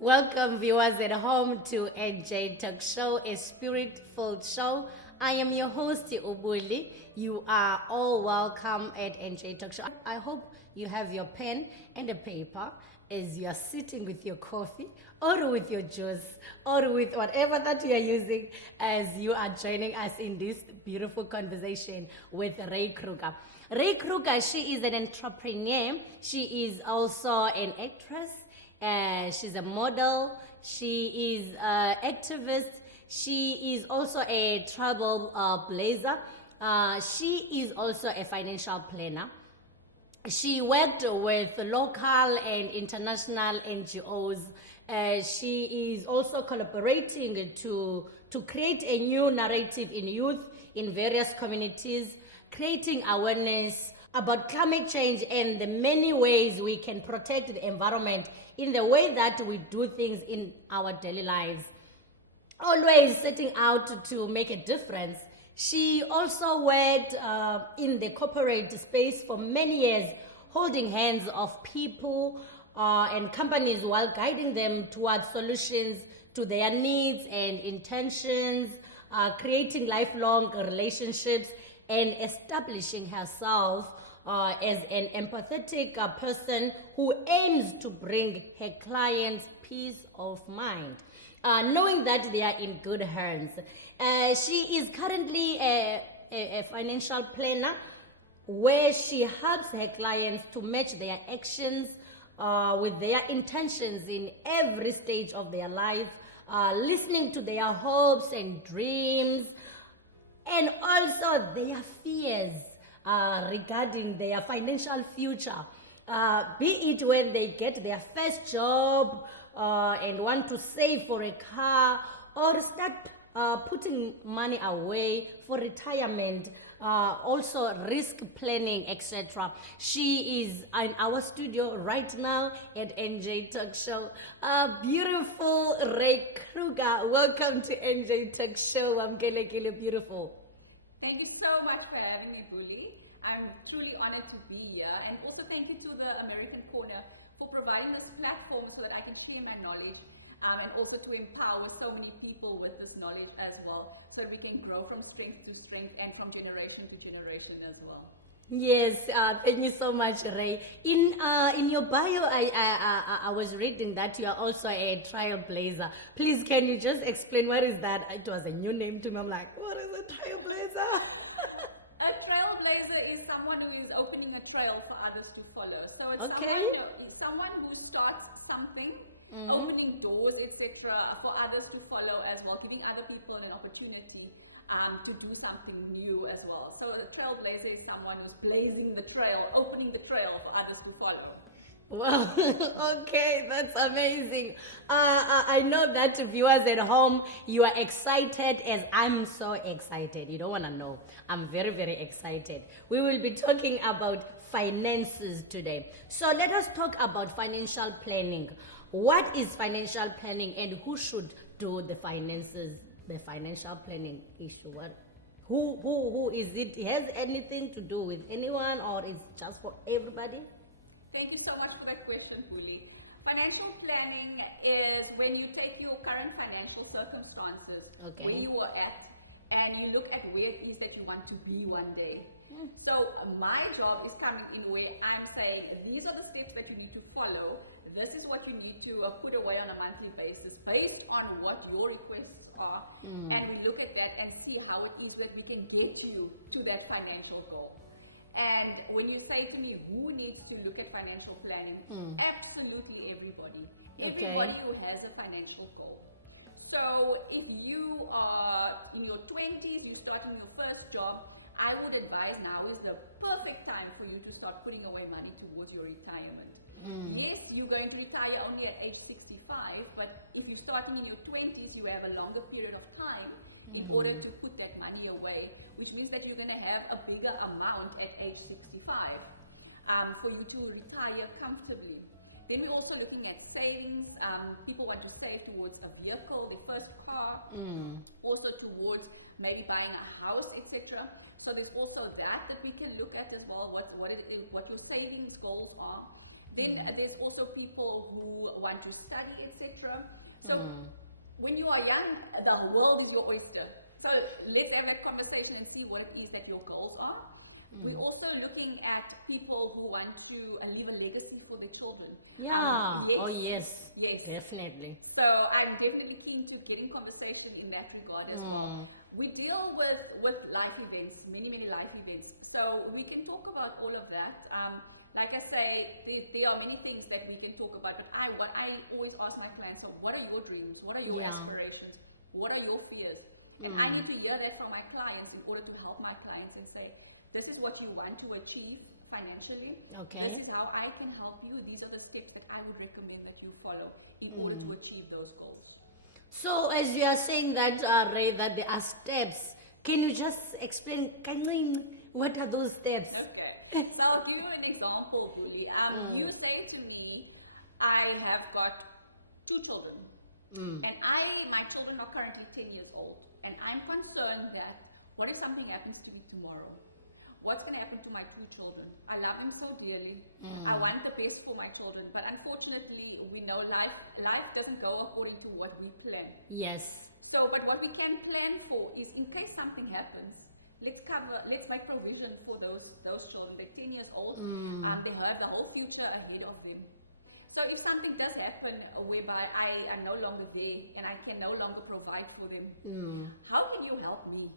Welcome, viewers at home, to NJ Talk Show, a spirit-filled show. I am your host, Ubuli. You are all welcome at NJ Talk Show. I hope you have your pen and a paper as you are sitting with your coffee or with your juice or with whatever that you are using as you are joining us in this beautiful conversation with Ray Kruger. Ray Kruger, she is an entrepreneur. She is also an actress. She's a model. She is an activist. She is also a trailblazer. She is also a financial planner. She worked with local and international NGOs. She is also collaborating to create a new narrative in youth in various communities, creating awareness about climate change and the many ways we can protect the environment in the way that we do things in our daily lives. Always setting out to make a difference. She also worked in the corporate space for many years, holding hands of people and companies while guiding them towards solutions to their needs and intentions, creating lifelong relationships, and establishing herself as an empathetic person who aims to bring her clients peace of mind, knowing that they are in good hands. She is currently a financial planner where she helps her clients to match their actions with their intentions in every stage of their life, listening to their hopes and dreams, and also their fears regarding their financial future, be it when they get their first job and want to save for a car or start putting money away for retirement, also risk planning, etc. She is in our studio right now at NJ Talk Show. Beautiful Ray Kruger, welcome to NJ Talk Show. I'm Kelekele, beautiful. Thank you so much for having me, Bully. I'm truly honored to be here, and also thank you to the American Corner for providing this platform so that I can share my knowledge and also to empower so many people with this knowledge as well, so that we can grow from strength to strength and from generation to generation as well. Yes, thank you so much, Ray. In your bio, I was reading that you are also a trailblazer. Please, can you just explain what is that? It was a new name to me. I'm like, what is a trailblazer? A trailblazer is someone who is opening a trail for others to follow. So it's someone who starts something, opening doors, etc., for others to follow as well, giving other people an opportunity to do something new as well. So a trailblazer is someone who's blazing the trail, opening the trail for others to follow. Well, okay, that's amazing. I know that viewers at home, you are excited as I'm so excited. You don't want to know. I'm very, very excited. We will be talking about finances today. So let us talk about financial planning. What is financial planning and who should do the finances? The financial planning issue. Who is it? Has anything to do with anyone, or is it just for everybody? Thank you so much for that question, Puli. Financial planning is when you take your current financial circumstances, where you are at, and you look at where it is that you want to be one day. So my job is coming in where I'm saying, these are the steps that you need to follow. This is what you need to put away on a monthly basis based on what your requests are. And we look at that and see how it is that we can get you to that financial goal. And when you say to me, who needs to look at financial planning? Absolutely everybody. Everybody who has a financial goal. So if you are in your 20s, you're starting your first job, I would advise now is the perfect time for you to start putting away money towards your retirement. Yes, you're going to retire only at age 65, but if you're starting in your 20s, you have a longer period of time in order to put that money away, which means that you're going to have a bigger amount at age 65 for you to retire comfortably. Then we're also looking at savings. People want to save towards a vehicle, their first car, also towards maybe buying a house, etc. So there's also that we can look at as well, what your savings goals are. Then there's also people who want to study, etc. So when you are young, the world is your oyster. So let's have a conversation and see what it is that your goals are. We're also looking at people who want to leave a legacy for their children. Yeah. Yes. Oh, yes. Yes. Definitely. So I'm definitely keen to get in conversation in that regard as well. We deal with life events, many life events. So we can talk about all of that. Like I say, there are many things that we can talk about, but what I always ask my clients, so what are your dreams? What are your aspirations? What are your fears? And I need to hear that from my clients in order to help my clients and say, this is what you want to achieve financially. Okay. This is how I can help you. These are the steps that I would recommend that you follow in order to achieve those goals. So, as you are saying that, Ray, that there are steps, can you just explain, what are those steps? Okay. So I'll give you an example, Julie. You say to me, I have got 2 children. And my children are currently 10 years old. And I'm concerned that what if something happens to me tomorrow? What's going to happen to my 2 children? I love them so dearly. I want the best for my children. But unfortunately, we know life doesn't go according to what we plan. Yes. So, but what we can plan for is in case something happens, let's make provision for those children. They're 10 years old. They have the whole future ahead of them. So if something does happen whereby I am no longer there and I can no longer provide for them, how can you help me?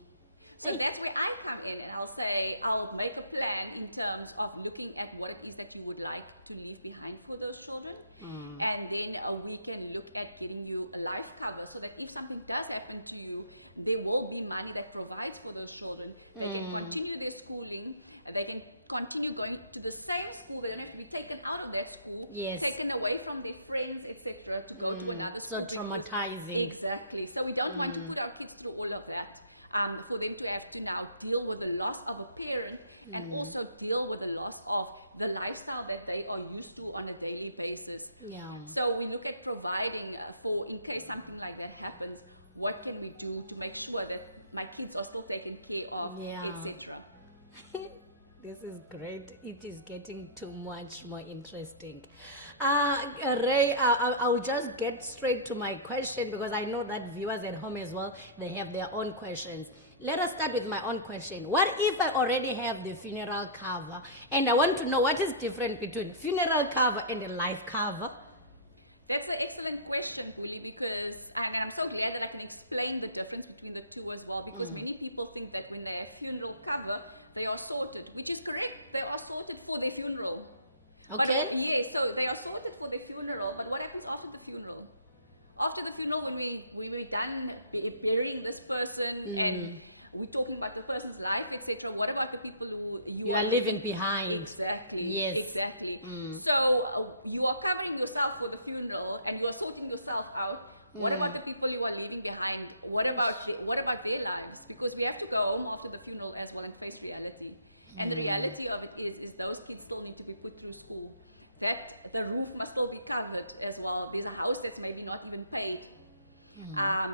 So that's where I come in, and I'll make a plan in terms of looking at what it is that you would like to leave behind for those children. And then we can look at getting you a life cover so that if something does happen to you, there will be money that provides for those children. They can continue their schooling, they can continue going to the same school, they don't have to be taken out of that school, taken away from their friends, etc., to go to another school. So traumatizing. Exactly. So we don't want to put our kids through all of that. For them to have to now deal with the loss of a parent and also deal with the loss of the lifestyle that they are used to on a daily basis. Yeah. So we look at providing for in case something like that happens, what can we do to make sure that my kids are still taken care of, etc. This is great. It is getting too much more interesting. Ray, I will just get straight to my question because I know that viewers at home as well, they have their own questions. Let us start with my own question. What if I already have the funeral cover and I want to know what is different between funeral cover and a life cover? That's an excellent question, Willie, because I'm so glad that I can explain the difference between the two as well, because many people think that when they have funeral cover, they are sorted, which is correct. They are sorted for their funeral. Okay. So they are sorted for their funeral, but what happens after the funeral? After the funeral, when we're done burying this person and we're talking about the person's life, etc., what about the people who you are leaving behind? Exactly. Yes. Exactly. So you are covering yourself for the funeral and you are sorting yourself out. What about the people you are leaving behind? What about their lives? Because we have to go home after the funeral as well and face reality. And the reality of it is those kids still need to be put through school. That the roof must still be covered as well. There's a house that's maybe not even paid,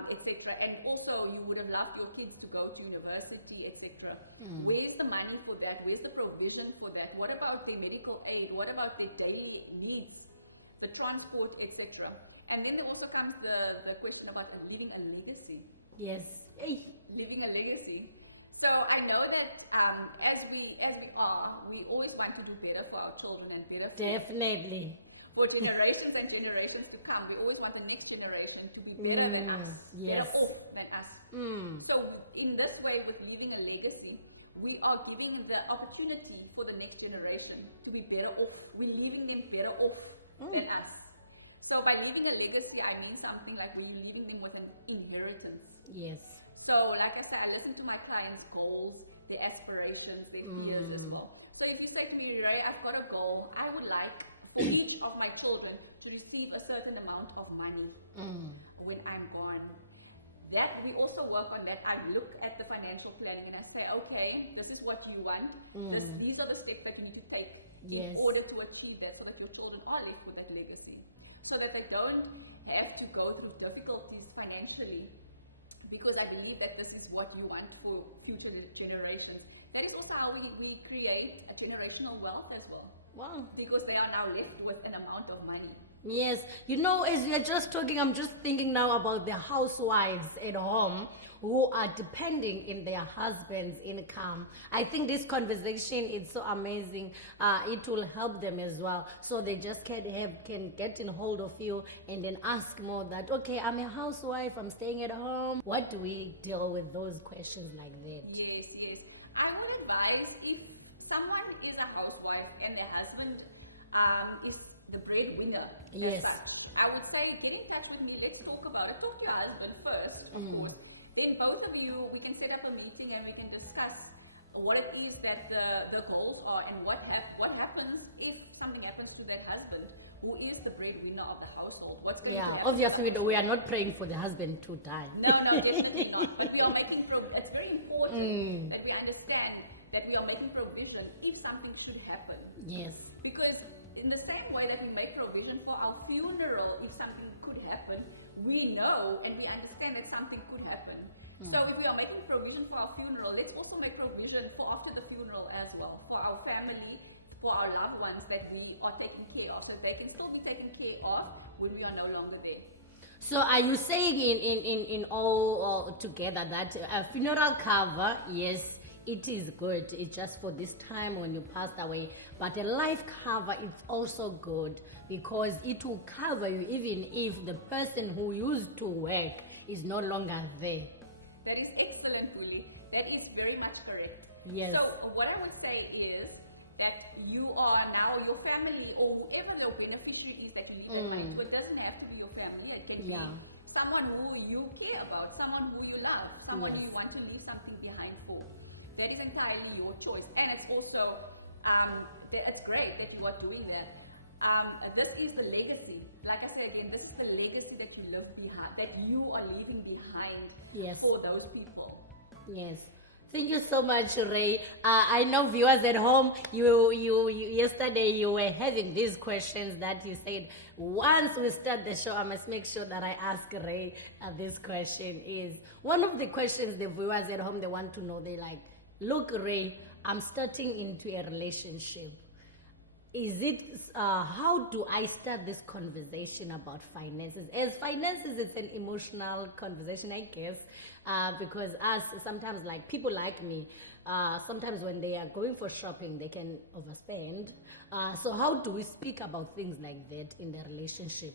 etc. And also you would have loved your kids to go to university, etc. Where's the money for that? Where's the provision for that? What about their medical aid? What about their daily needs? The transport, etc. And then there also comes the question about leaving a legacy. Yes. Leaving a legacy. So I know that as we always want to do better for our children and better Definitely. for generations and generations to come. We always want the next generation to be better than us, better off than us. So in this way, with leaving a legacy, we are giving the opportunity for the next generation to be better off. We're leaving them better off than us. So by leaving a legacy, I mean something like we're leaving them with an inheritance. Yes. So like I said, I listen to my clients' goals, their aspirations, their fears as well. So if you say to me, Ray, I've got a goal, I would like for each of my children to receive a certain amount of money when I'm gone. That we also work on that. I look at the financial planning and I say, okay, this is what you want. These are the steps that you need to take in order to achieve that so that your children are left with that legacy. So that they don't have to go through difficulties financially, because I believe that this is what you want for future generations. That is also how we create a generational wealth as well. Wow. Because they are now left with an amount of money. Yes, as we are just talking, I'm just thinking now about the housewives at home who are depending in their husband's income. I think this conversation is so amazing. It will help them as well, so they just can get in hold of you and then ask more that, okay, I'm a housewife, I'm staying at home. What do we deal with those questions like that? Yes. I would advise, if someone is a housewife and their husband is the breadwinner. Yes. I would say, get in touch with me. Let's talk about it. Talk to your husband first, of course. Then both of you, we can set up a meeting and we can discuss what it is that the goals are and what happens if something happens to that husband who is the breadwinner of the household. What's going to happen? Obviously we are not praying for the husband to die. No, definitely not. But we are making it's very important that we understand that we are making provision if something should happen. Yes. Because in the same way that we make provision for our funeral, if something could happen, we know and we understand that something could happen. So if we are making provision for our funeral, let's also make provision for after the funeral as well, for our family, for our loved ones that we are taking care of, so they can still be taken care of when we are no longer there. So are you saying in all together that a funeral cover, yes, it is good. It's just for this time when you passed away. But a life cover is also good because it will cover you even if the person who used to work is no longer there. That is excellent, Rudy. That is very much correct. Yes. So what I would say is that you are now your family or whoever the beneficiary is that you leave that money to. It doesn't have to be your family. It can be someone who you care about, someone who you love, someone you want to leave something behind for. That is entirely your choice. And it's also, it's great that you are doing that. This is the legacy. Like I said again, this is the legacy that you leave behind, that you are leaving behind for those people. Yes. Thank you so much, Ray. I know viewers at home, you yesterday you were having these questions that you said, once we start the show, I must make sure that I ask Ray this question. Is one of the questions the viewers at home, they want to know, they like, look, Ray, I'm starting into a relationship. Is it, how do I start this conversation about finances? As finances, it's an emotional conversation, I guess, because us, sometimes like people like me, sometimes when they are going for shopping, they can overspend. So how do we speak about things like that in the relationship?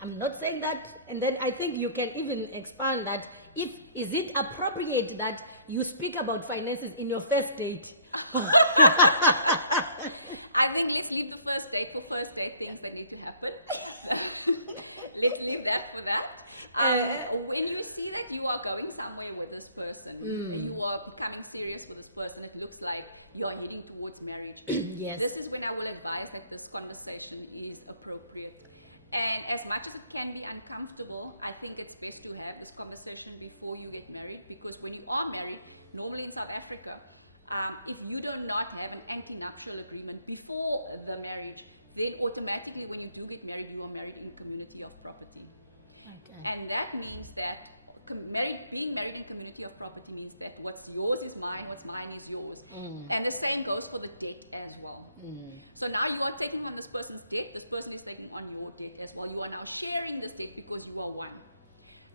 I'm not saying that, and then I think you can even expand that. Is it appropriate that you speak about finances in your first date? I think let's leave the first date for first date things that need to happen. Let's leave that for that. When you see that you are going somewhere with this person, you are becoming serious with this person, it looks like you are heading towards marriage. Yes. This is when I will advise that this conversation is appropriate. And as much as it can be uncomfortable, I think it's best to have this conversation before you get married, because when you are married, normally in South Africa, if you do not have an anti-nuptial agreement before the marriage, then automatically when you do get married, you are married in a community of property. Okay. And that means that being married in a community of property means that what's yours is mine, what's mine is yours. And the same goes for the debt as well. So now you are taking on this person's debt, this person is taking on your debt as well. You are now sharing this debt because you are one.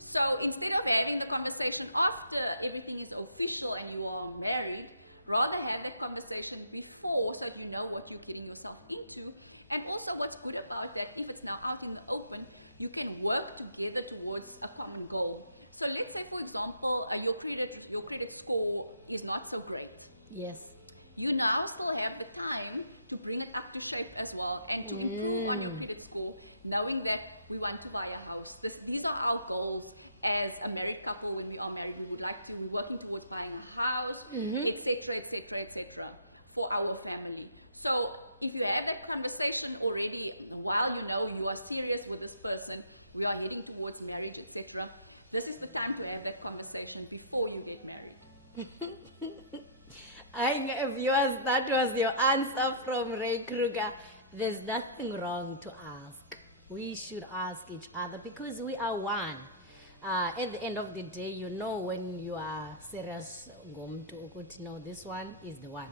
So instead of having the conversation after everything is official and you are married, rather have that conversation before so you know what you're getting yourself into. And also what's good about that, if it's now out in the open, you can work together towards a common goal. So let's say, for example, your credit score is not so great. Yes. You now still have the time to bring it up to shape as well and to improve on your credit score, knowing that we want to buy a house. These are our goals. As a married couple, when we are married, we're working towards buying a house, etc., for our family. So if you have that conversation already, while you know you are serious with this person, we are heading towards marriage, etc., this is the time to have that conversation before you get married. Viewers, that was your answer from Ray Kruger. There's nothing wrong to ask. We should ask each other because we are one. At the end of the day, you know when you are serious, no, this one is the one.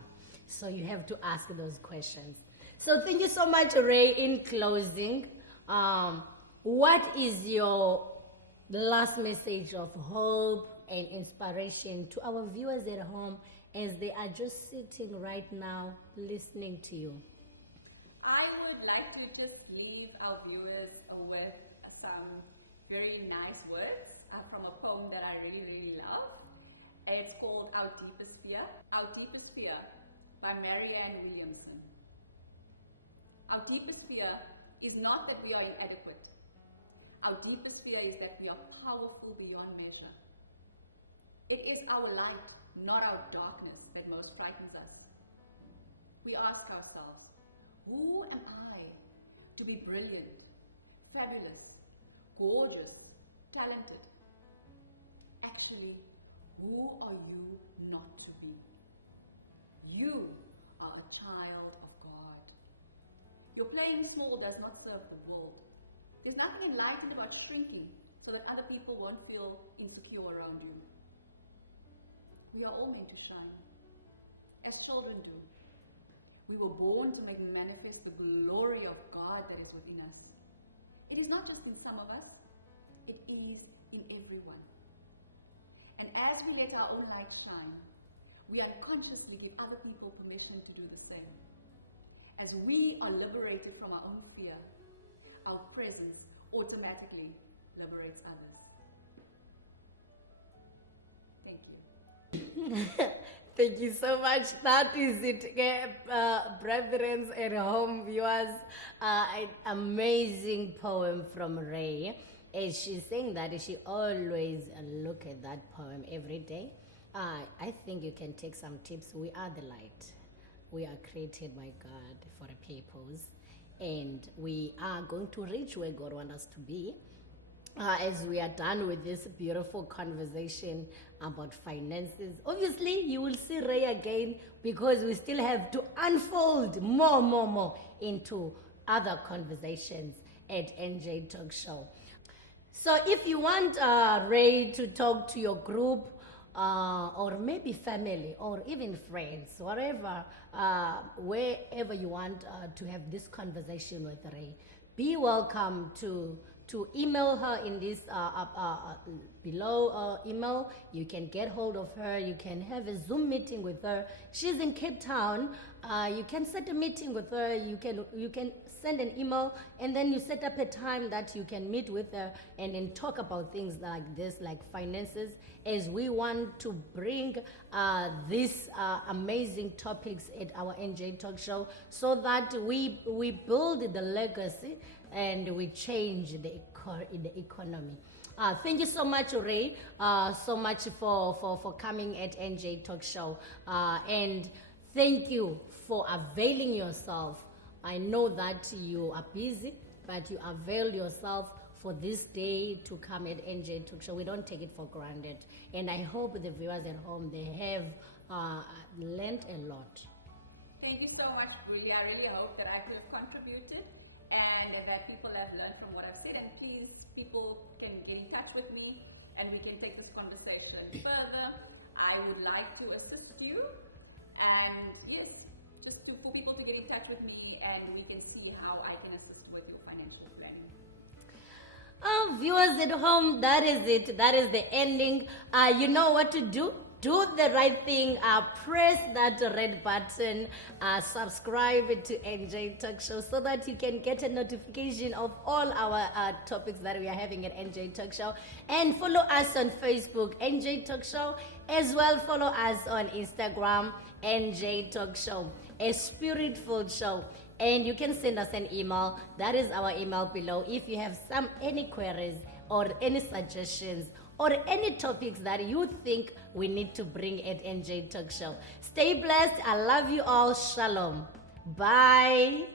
So you have to ask those questions. So thank you so much, Ray. In closing, what is your last message of hope and inspiration to our viewers at home as they are just sitting right now listening to you? I would like to just leave our viewers with some very nice words from a poem that I really, really love. It's called Our Deepest Fear. Our Deepest Fear by Marianne Williamson. Our deepest fear is not that we are inadequate. Our deepest fear is that we are powerful beyond measure. It is our light, not our darkness, that most frightens us. We ask ourselves, who am I to be brilliant, fabulous, gorgeous, talented? Actually, who are you not to be? You are a child of God. Your playing small does not serve the world. There's nothing enlightened about shrinking so that other people won't feel insecure around you. We are all meant to shine, as children do. We were born to make manifest the glory of God that is within us. It is not just in some of us, it is in everyone. And as we let our own light shine, we unconsciously give other people permission to do the same. As we are liberated from our own fear, our presence automatically liberates others. Thank you. Thank you so much. That is it, brethren and home viewers. An amazing poem from Ray. And she's saying that she always look at that poem every day. I think you can take some tips. We are the light. We are created by God for a purpose. And we are going to reach where God wants us to be. As we are done with this beautiful conversation about finances, obviously you will see Ray again because we still have to unfold more into other conversations at NJ Talk Show. So if you want Ray to talk to your group or maybe family or even friends, whatever, wherever you want to have this conversation with Ray, be welcome to email her in this below email. You can get hold of her. You can have a Zoom meeting with her. She's in Cape Town. You can set a meeting with her. You can send an email, and then you set up a time that you can meet with her and then talk about things like this, like finances, as we want to bring these amazing topics at our NJ Talk Show so that we build the legacy and we change the economy. Thank you so much, Ray, so much for coming at NJ Talk Show. And thank you for availing yourself. I know that you are busy, but you avail yourself for this day to come at NJ Talk Show. We don't take it for granted. And I hope the viewers at home, they have learned a lot. Thank you so much, Rudy. I really hope that I could have contributed and that people have learned from what I've said. And please, people can get in touch with me and we can take this conversation further. I would like to assist you, and yes, just for people to get in touch with me and we can see how I can assist with your financial planning. Viewers at home, that is it. That is the ending. You know what to do. Do the right thing. Press that red button. Subscribe to NJ Talk Show so that you can get a notification of all our topics that we are having at NJ Talk Show. And follow us on Facebook, NJ Talk Show. As well, follow us on Instagram, NJ Talk Show. A spirit-filled show. And you can send us an email. That is our email below. If you have any queries or any suggestions or any topics that you think we need to bring at NJ Talk Show. Stay blessed. I love you all. Shalom. Bye.